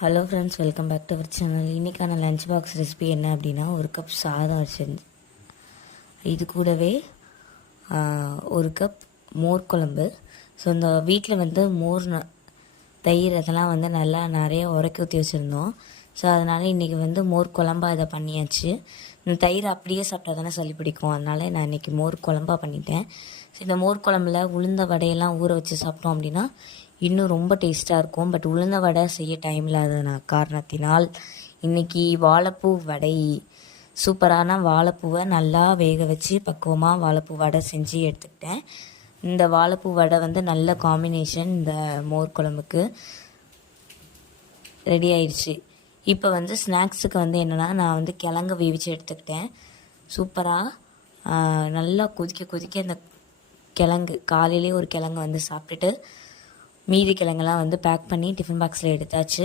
Hello friends, welcome back to our channel. இன்றைக்கான lunch box recipe என்ன அப்படின்னா, ஒரு கப் சாதம் வச்சிருந்து இது கூடவே ஒரு கப் மோர் குழம்பு. ஸோ இந்த வீட்டில் வந்து தயிர் அதெல்லாம் வந்து நல்லா நிறைய உரைக்கி ஊற்றி வச்சுருந்தோம். ஸோ அதனால் இன்றைக்கி வந்து மோர் குழம்பா இதை பண்ணியாச்சு. இந்த தயிர் அப்படியே சாப்பிட்டா தானே சளி பிடிக்கும், அதனால் நான் இன்றைக்கி மோர் குழம்பா பண்ணிட்டேன். ஸோ இந்த மோர் குழம்புல உளுந்த வடையெல்லாம் ஊற வச்சு சாப்பிட்டோம் அப்படின்னா இன்னும் ரொம்ப டேஸ்ட்டாக இருக்கும். பட் உளுந்த வடை செய்ய டைம் இல்லாத காரணத்தினால் இன்றைக்கி வாழைப்பூ வடை, சூப்பரான வாழைப்பூவை நல்லா வேக வச்சு பக்குவமாக வாழைப்பூ வடை செஞ்சு எடுத்துக்கிட்டேன். இந்த வாழைப்பூ வடை வந்து நல்ல காம்பினேஷன் இந்த மோர் குழம்புக்கு ரெடி ஆயிடுச்சு. இப்போ வந்து ஸ்நாக்ஸுக்கு வந்து என்னென்னா, நான் வந்து கிழங்கு வேவிச்சு எடுத்துக்கிட்டேன். சூப்பராக நல்லா கொதிக்க இந்த கிழங்கு காலையிலே ஒரு கிழங்கு வந்து சாப்பிட்டுட்டு மீதி கிழங்கெல்லாம் வந்து பேக் பண்ணி டிஃபன் பாக்ஸில் எடுத்தாச்சு.